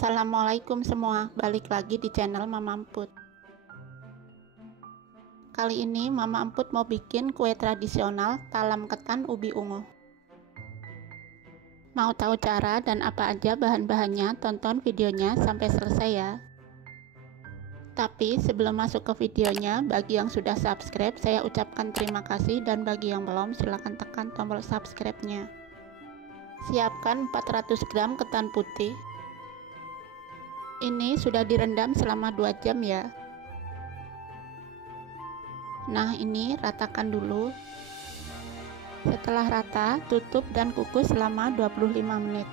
Assalamualaikum semua, balik lagi di channel Mama Emput. Kali ini Mama Emput mau bikin kue tradisional talam ketan ubi ungu. Mau tahu cara dan apa aja bahan-bahannya? Tonton videonya sampai selesai ya. Tapi sebelum masuk ke videonya, bagi yang sudah subscribe saya ucapkan terima kasih, dan bagi yang belum silahkan tekan tombol subscribe-nya. Siapkan 400 gram ketan putih. Ini sudah direndam selama 2 jam ya. Nah, ini ratakan dulu. Setelah rata, tutup dan kukus selama 25 menit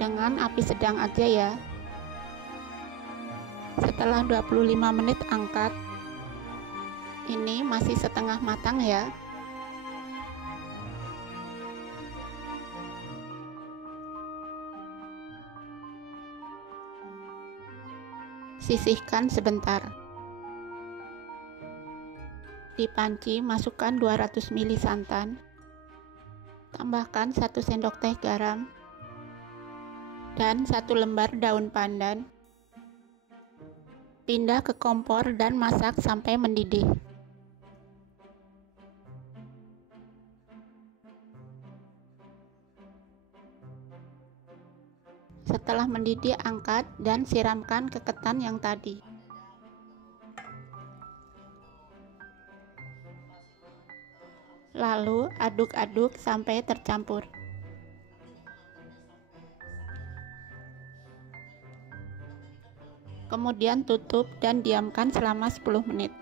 dengan api sedang aja ya. Setelah 25 menit angkat. Ini masih setengah matang ya. Sisihkan sebentar. Di panci masukkan 200 ml santan. Tambahkan 1 sendok teh garam dan 1 lembar daun pandan. Pindah ke kompor dan masak sampai mendidih. Setelah mendidih, angkat dan siramkan ke ketan yang tadi. Lalu aduk-aduk sampai tercampur. Kemudian tutup dan diamkan selama 10 menit.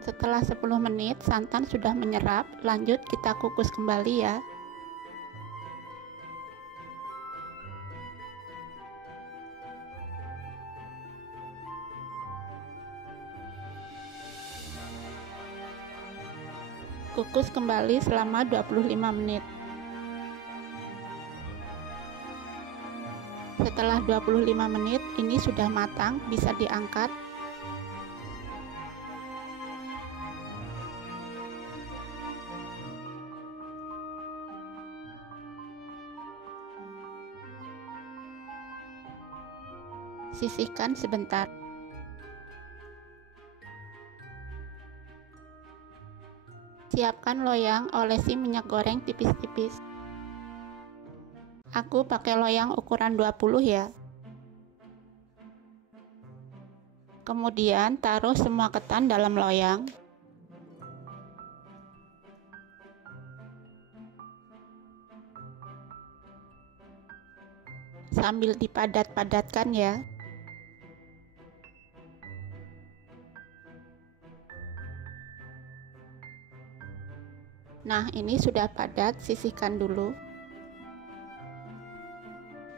Setelah 10 menit santan sudah menyerap, lanjut kita kukus kembali ya. Kukus kembali selama 25 menit. Setelah 25 menit ini sudah matang, bisa diangkat. Sisihkan sebentar. Siapkan loyang, olesi minyak goreng tipis-tipis. Aku pakai loyang ukuran 20 ya. Kemudian taruh semua ketan dalam loyang. Sambil dipadat-padatkan ya. Nah, ini sudah padat, sisihkan dulu.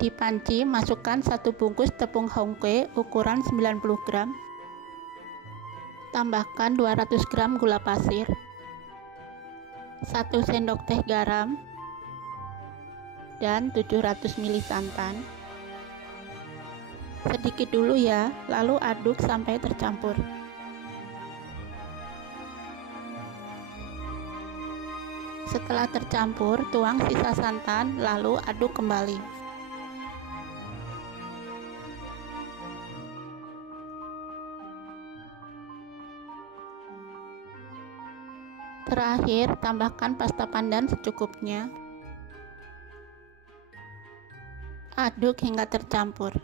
Di panci masukkan 1 bungkus tepung hongkwe ukuran 90 gram. Tambahkan 200 gram gula pasir, 1 sendok teh garam, dan 700 ml santan. Sedikit dulu ya, lalu aduk sampai tercampur. Setelah tercampur, tuang sisa santan, lalu aduk kembali. Terakhir, tambahkan pasta pandan secukupnya. Aduk hingga tercampur.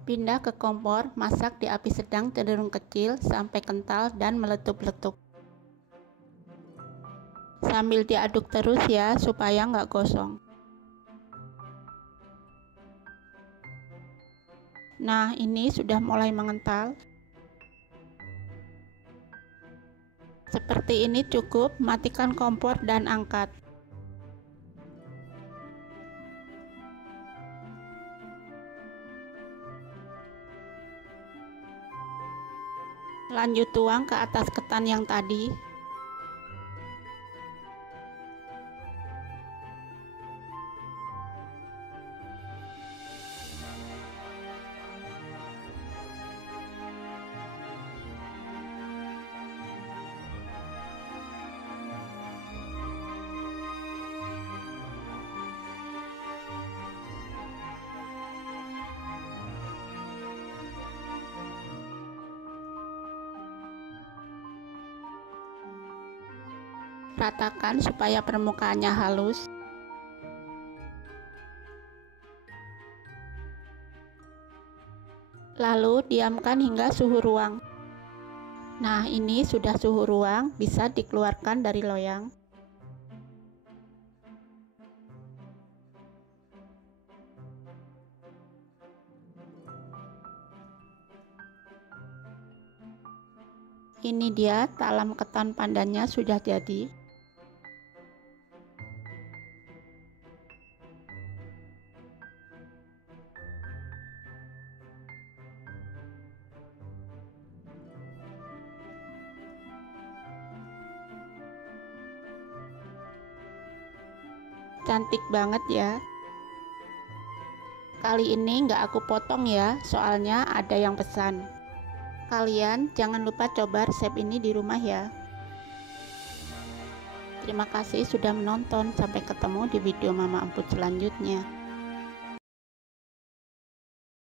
Pindah ke kompor, masak di api sedang cenderung kecil sampai kental dan meletup-letup. Sambil diaduk terus ya, supaya nggak gosong. Nah, ini sudah mulai mengental. Seperti ini cukup, matikan kompor dan angkat. Lanjut tuang ke atas ketan yang tadi. Ratakan supaya permukaannya halus. Lalu diamkan hingga suhu ruang. Nah, ini sudah suhu ruang, bisa dikeluarkan dari loyang. Ini dia talam ketan pandannya sudah jadi. Cantik banget ya. Kali ini nggak aku potong ya, soalnya ada yang pesan. Kalian jangan lupa coba resep ini di rumah ya. Terima kasih sudah menonton, sampai ketemu di video Mama Emput selanjutnya.